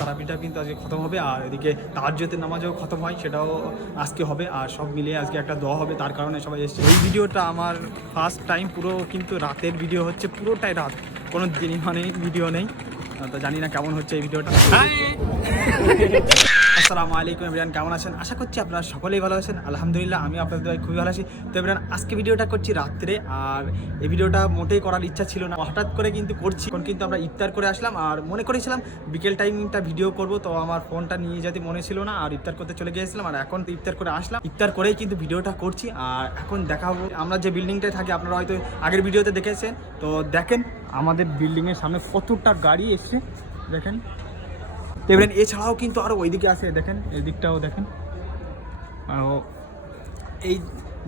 তারাপিটা কিন্তু আজকে খতম হবে আর এদিকে তার জোতে নামাজও খতম হয় সেটাও আজকে হবে আর সব মিলিয়ে আজকে একটা দোয়া হবে তার কারণে সবাই এসেছে। এই ভিডিওটা আমার ফার্স্ট টাইম পুরো কিন্তু রাতের ভিডিও হচ্ছে পুরোটাই রাত। কোনো দিনই মানে ভিডিও নেই। তো জানি না কেমন হচ্ছে এই ভিডিওটা। আসসালামু আলাইকুম এভরিয়ান কেমন আছেন? আশা করছি আপনারা সকলেই ভালো আছেন। আলহামদুলিল্লাহ আমি আপনাদের খুবই ভালো আছি। তো এভরিয়ান আজকে ভিডিওটা করছি রাত্রে, আর এই ভিডিওটা মোটেই করার ইচ্ছা ছিল না। হঠাৎ করে কিন্তু করছি, এখন কিন্তু আমরা ইফতার করে আসলাম, আর মনে করেছিলাম বিকেল টাইমটা ভিডিও করব, তো আমার ফোনটা নিয়ে যেতে মনে ছিল না, আর ইফতার করতে চলে গিয়েছিলাম, আর এখন তো ইফতার করে আসলাম। ইফতার করেই কিন্তু ভিডিওটা করছি, আর এখন দেখাবো আমরা যে বিল্ডিংটায় থাকি, আপনারা হয়তো আগের ভিডিওতে দেখেছেন। তো দেখেন, আমাদের বিল্ডিংয়ের সামনে কতটা গাড়ি এসছে। দেখেন দেখবেন এছাড়াও কিন্তু আরও ওইদিকে আছে, দেখেন, এই দিকটাও দেখেন। এই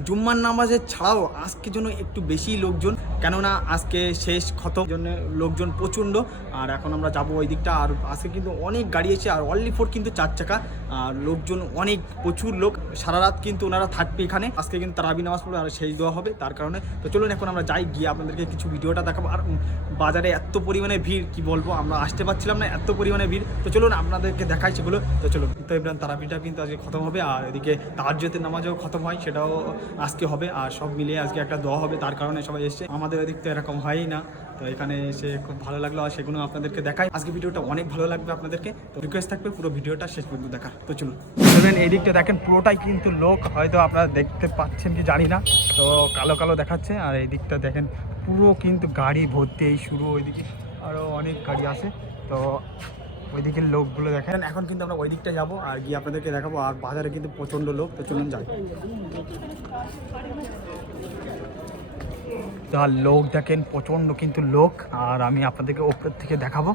জুম্মার নামাজের ছাড়াও আজকে জন্য একটু বেশি লোকজন কেননা আজকে শেষ খতম জন্য লোকজন প্রচণ্ড, আর এখন আমরা যাব ওই দিকটা। আর আজকে কিন্তু অনেক গাড়ি এসে, আর অনলি ফোর কিন্তু চার চাকা। আর লোকজন অনেক, প্রচুর লোক। সারা রাত কিন্তু ওনারা থাকবে এখানে। আজকে কিন্তু তারাবি নামাজ পড়বে, আর শেষ দেওয়া হবে তার কারণে। তো চলুন এখন আমরা যাই, গিয়ে আপনাদেরকে কিছু ভিডিওটা দেখাবো। আর বাজারে এত পরিমাণে ভিড়, কি বলব? আমরা আসতে পারছিলাম না, এত পরিমাণে ভিড়। তো চলুন আপনাদেরকে দেখাই সেগুলো। তো চলুন তো ইব্রাহিম তারাবিটা কিন্তু আজকে খতম হবে, আর এদিকে তাহাজ্জতের নামাজও খতম হয়, সেটাও আজকে হবে। আর সব মিলিয়ে আজকে একটা দোয়া হবে, তার কারণে সবাই এসছে। আমাদের এদিক তো এরকম হয়ই না। তো এখানে এসে খুব ভালো লাগল আর সেগুলো আপনাদেরকে দেখাই। আজকে ভিডিওটা অনেক ভালো লাগবে আপনাদেরকে। তো রিকোয়েস্ট থাকবে পুরো ভিডিওটা শেষ পর্যন্ত দেখার তো চলুন। দেখবেন এই দিকটা দেখেন, পুরোটাই কিন্তু লোক। হয়তো আপনারা দেখতে পাচ্ছেন কি জানি না। তো কালো কালো দেখাচ্ছে। আর এই দিকটা দেখেন, পুরো কিন্তু গাড়ি ভর্তি এই শুরু ওইদিকে। আরও অনেক গাড়ি আছে। তো ওইদিকের লোকগুলো দেখেন। এখন কিন্তু আমরা ওই দিকটা যাব আর গিয়ে আপনাদেরকে দেখাবো। আর বাজারে কিন্তু প্রচণ্ড লোক। তো চলুন যাই। যা লোক দেখেন, প্রচণ্ড কিন্তু লোক। আর আমি আপনাদেরকে ওপর থেকে দেখাবো।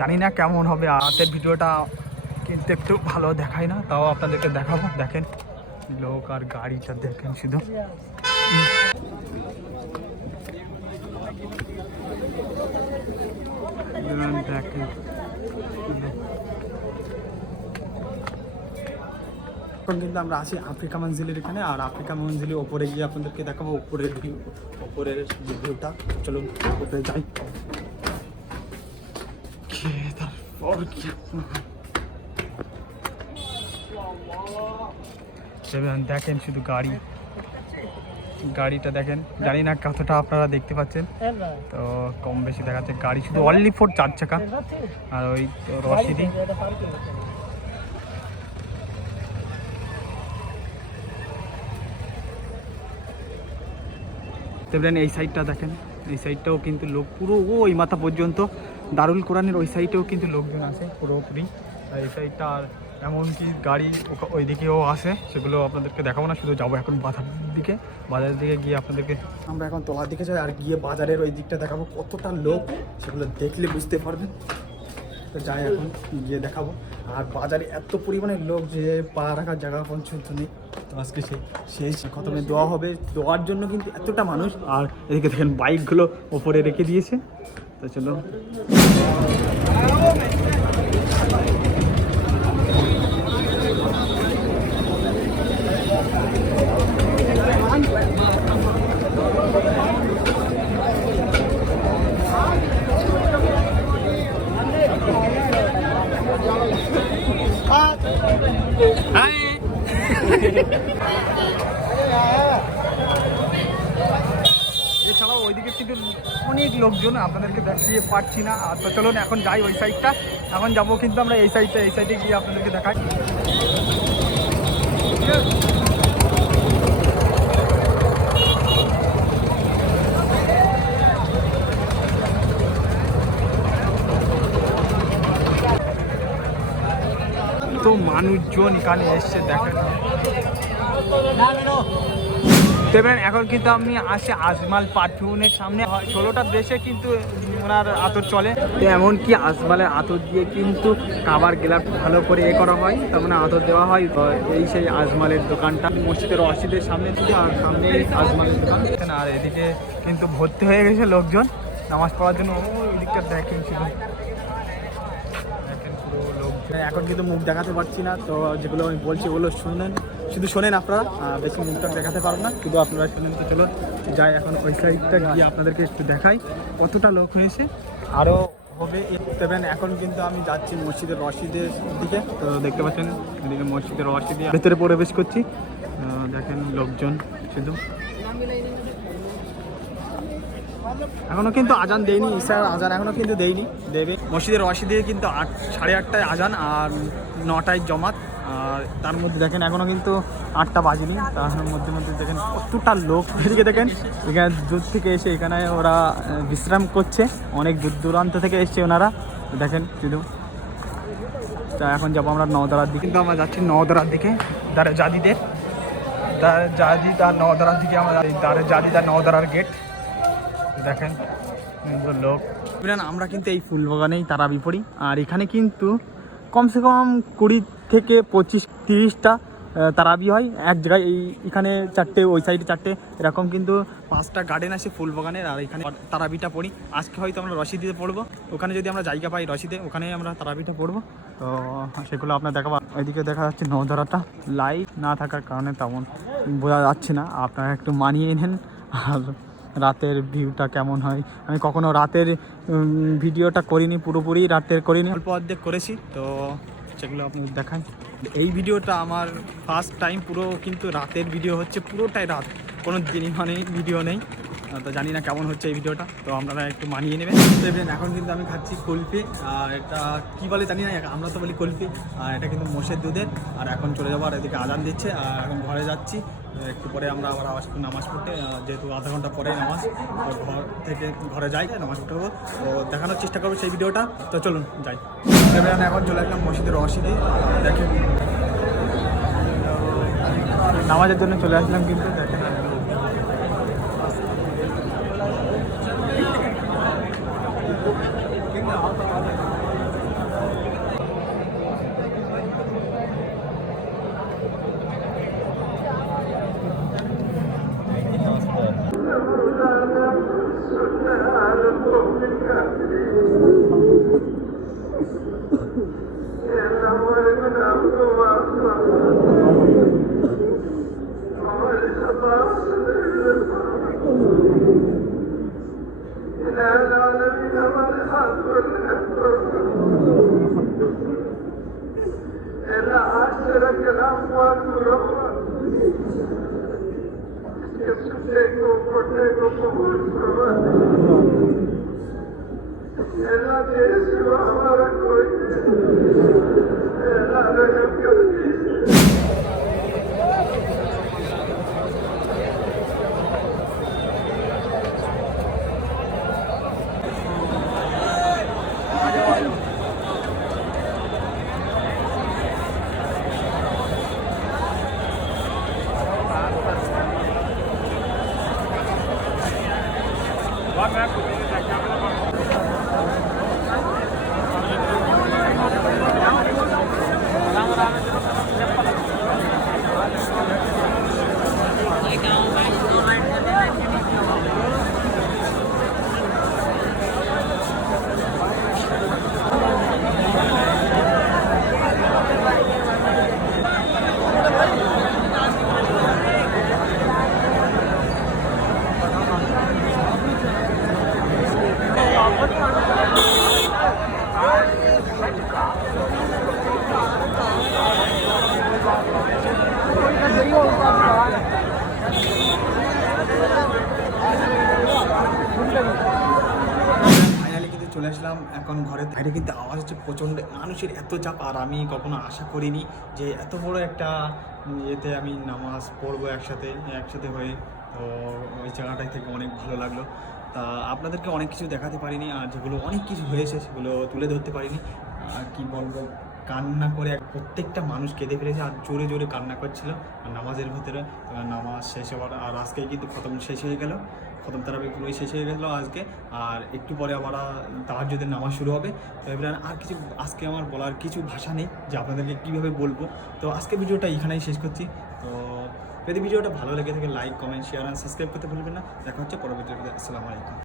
জানি না কেমন হবে আতের ভিডিওটা কিন্তু একটু ভালো দেখায় না, তাও আপনাদেরকে দেখাবো। দেখেন, লোক আর গাড়িটা দেখেন শুধু দেখেন এখন কিন্তু আমরা আছি আফ্রিকা মঞ্জিলের এখানে আর আফ্রিকা মঞ্জিলের ওপরে গিয়ে আপনাদেরকে দেখাবো উপরের ভিউ ওপরের ভিউটা চলুন ওপরে যাই। তারপর দেখেন, শুধু গাড়ি। গাড়িটা দেখেন জানি না কতটা আপনারা দেখতে পাচ্ছেন। তো কম বেশি দেখাচ্ছে গাড়ি শুধু অনলি ফোর চার চাকা আর ওই তো দেখবেন এই সাইডটা দেখেন। এই সাইডটাও কিন্তু লোক পুরো ওই মাথা পর্যন্ত। দারুল কোরআনের ওই সাইডেও কিন্তু লোকজন আছে পুরোপুরি। এই সাইডটা আর এমনকি গাড়ি ওই দিকেও আসে সেগুলো আপনাদেরকে দেখাবো না, শুধু যাব এখন বাজার দিকে। বাজারের দিকে গিয়ে আপনাদেরকে আমরা এখন তলার দিকে যাই, আর গিয়ে বাজারের ওই দিকটা দেখাবো কতটা লোক, সেগুলো দেখলে বুঝতে পারবেন। তো যাই এখন গিয়ে দেখাবো। আর বাজারে এত পরিমাণে লোক যে পা রাখার জায়গা পর্যন্ত নেই। তো আজকে সে শেষ খতমে দোয়া হবে। দোয়ার জন্য কিন্তু এতটা মানুষ। আর এদিকে দেখেন বাইকগুলো ওপরে রেখে দিয়েছে। তো চলো এছাড়াও ওইদিকে কিন্তু অনেক লোকজন আপনাদেরকে দেখিয়ে পাচ্ছি না। আর তো চলুন, এখন যাই ওই সাইডটা এখন যাব কিন্তু আমরা এই সাইডটা এই সাইডে গিয়ে আপনাদেরকে দেখাই। তো মানুষজন এখানে এসছে দেখেন দেখবেন এখন কিন্তু আমি আসি আজমাল পারফিউমের সামনে। ষোলোটা দেশে কিন্তু ওনার আতর চলে। তো এমনকি আজমালের আতর দিয়ে কিন্তু কাবার গেলার ভালো করে এ করা হয়। তার মানে আতর দেওয়া হয়। এই সেই আজমালের দোকানটা। মসজিদের রশিদের সামনে আর সামনে আজমালের দোকান। আর এদিকে কিন্তু ভর্তি হয়ে গেছে লোকজন। নামাজ পড়ার জন্য ওই দিকটা দেখেন শুধু। এখন কিন্তু মুখ দেখাতে পারছি না, তো যেগুলো আমি বলছি ওগুলো শুনেন শুধু শোনেন আপনারা বেশি মুখটা দেখাতে পারব না শুধু আপনারা শুনেন তো চলো যাই এখন ওই সাইডটা গিয়ে আপনাদেরকে একটু দেখাই, কতটা লোক হয়েছে, আরও হবে তবে এখন কিন্তু আমি যাচ্ছি মসজিদের রশিদের দিকে, তো দেখতে পাচ্ছেন, এদিকে মসজিদের রশিদে ভেতরে প্রবেশ করছি দেখেন লোকজন শুধু। এখনও কিন্তু আজান দেয়নি ঈশার আজান এখনও কিন্তু দেয়নি, দেবে। মসজিদের রশিদে কিন্তু আট, সাড়ে আটটায় আজান আর নটায় জমাত। আর তার মধ্যে দেখেন, এখনও কিন্তু আটটা বাজেনি। তার মধ্যে মধ্যে দেখেন, কতটা লোক এদিকে দেখেন, এখানে দূর থেকে এসে এখানে ওরা বিশ্রাম করছে। অনেক দূর দূরান্ত থেকে এসছে ওনারা। দেখেন, শুধু। তা এখন যাব আমরা নওদারার দিকে। কিন্তু আমরা যাচ্ছি নওদারার দিকে দারে জাদিদের দারে জাদি তার দিকে আমরা দারে জাদি তার নওদারার গেট দেখেন লোক। আমরা কিন্তু এই ফুল বাগানেই তারাবি পড়ি আর এখানে কিন্তু কমসে কম কুড়ি থেকে পঁচিশ, তিরিশটা তারাবি হয়। এক জায়গায় এই, এখানে চারটে, ওই সাইডে চারটে। এরকম কিন্তু পাঁচটা গার্ডেন আছে ফুল বাগানের আর এখানে তারাবিটা পড়ি। আজকে হয়তো আমরা রশিদিতে পড়ব। ওখানে যদি আমরা জায়গা পাই রশিদে, ওখানে আমরা তারাবিটা পড়ব। তো সেগুলো আপনার দেখাবো। এদিকে দেখা যাচ্ছে নধরাটা লাইট না থাকার কারণে তেমন বোঝা যাচ্ছে না। আপনারা একটু মানিয়ে নেন। আর রাতের ভিউটা কেমন হয়? আমি কখনো রাতের ভিডিওটা করিনি, পুরোপুরি রাতের করিনি। অল্প অর্ধেক করেছি, তো সেগুলো আপনি দেখান এই ভিডিওটা আমার ফার্স্ট টাইম পুরো কিন্তু রাতের ভিডিও হচ্ছে, পুরোটাই রাত। কোনো দিনই মানে ভিডিও নেই। তো জানি না কেমন হচ্ছে এই ভিডিওটা, তো আপনারা একটু মানিয়ে নেবেন। তো এবার এখন কিন্তু আমি খাচ্ছি কুলফি, আর এটা কী বলে জানি না, আমরা তো বলি কুলফি, আর এটা কিন্তু মোষের দুধের। আর এখন চলে যাব, আর এদিকে আজান দিচ্ছে, আর এখন ঘরে যাচ্ছি। একটু পরে আমরা আবার আওয়াজ নামাজ পড়তে যেহেতু আধা ঘণ্টা পরে নামাজ, তো ঘর থেকে ঘরে যাই নামাজ পড়তে হব তো দেখানোর চেষ্টা করব সেই ভিডিওটা। তো চলুন, যাই। এবার এখন চলে আসলাম মসজিদের রশিদে দেখেন। নামাজের জন্য চলে আসলাম কিন্তু, দেখেন the world. Logo é আসলাম এখন ঘরে বাইরে কিন্তু আওয়াজ হচ্ছে প্রচণ্ড। মানুষের এত চাপ, আর আমি কখনো আশা করিনি যে এত বড় একটা ইয়েতে আমি নামাজ পড়ব একসাথে একসাথে হয়ে। তো ওই জায়গাটাই থেকে অনেক ভালো লাগল। তা আপনাদেরকে অনেক কিছু দেখাতে পারিনি, আর যেগুলো অনেক কিছু হয়েছে সেগুলো তুলে ধরতে পারিনি। আর কি বলব? কান্না করে এক- প্রত্যেকটা মানুষ কেঁদে ফেলেছে আর জোরে জোরে কান্না করছিল। আর নামাজের ভিতরে নামাজ শেষ হওয়ার, আর আজকে কিন্তু খতম শেষ হয়ে গেল। খতম তারাবি পুরোই শেষ হয়ে গেলো আজকে। আর একটু পরে আবার তাহার যদি নামাজ শুরু হবে। তো এবার আর কিছু, আজকে আমার বলার কিছু ভাষা নেই যে আপনাদেরকে কীভাবে বলব। তো আজকে ভিডিওটা এখানেই শেষ করছি। তো যদি ভিডিওটা ভালো লেগে থাকে লাইক কমেন্ট শেয়ার আর সাবস্ক্রাইব করতে ভুলবেন না। দেখা হচ্ছে পরবর্তী। আসসালামু আলাইকুম।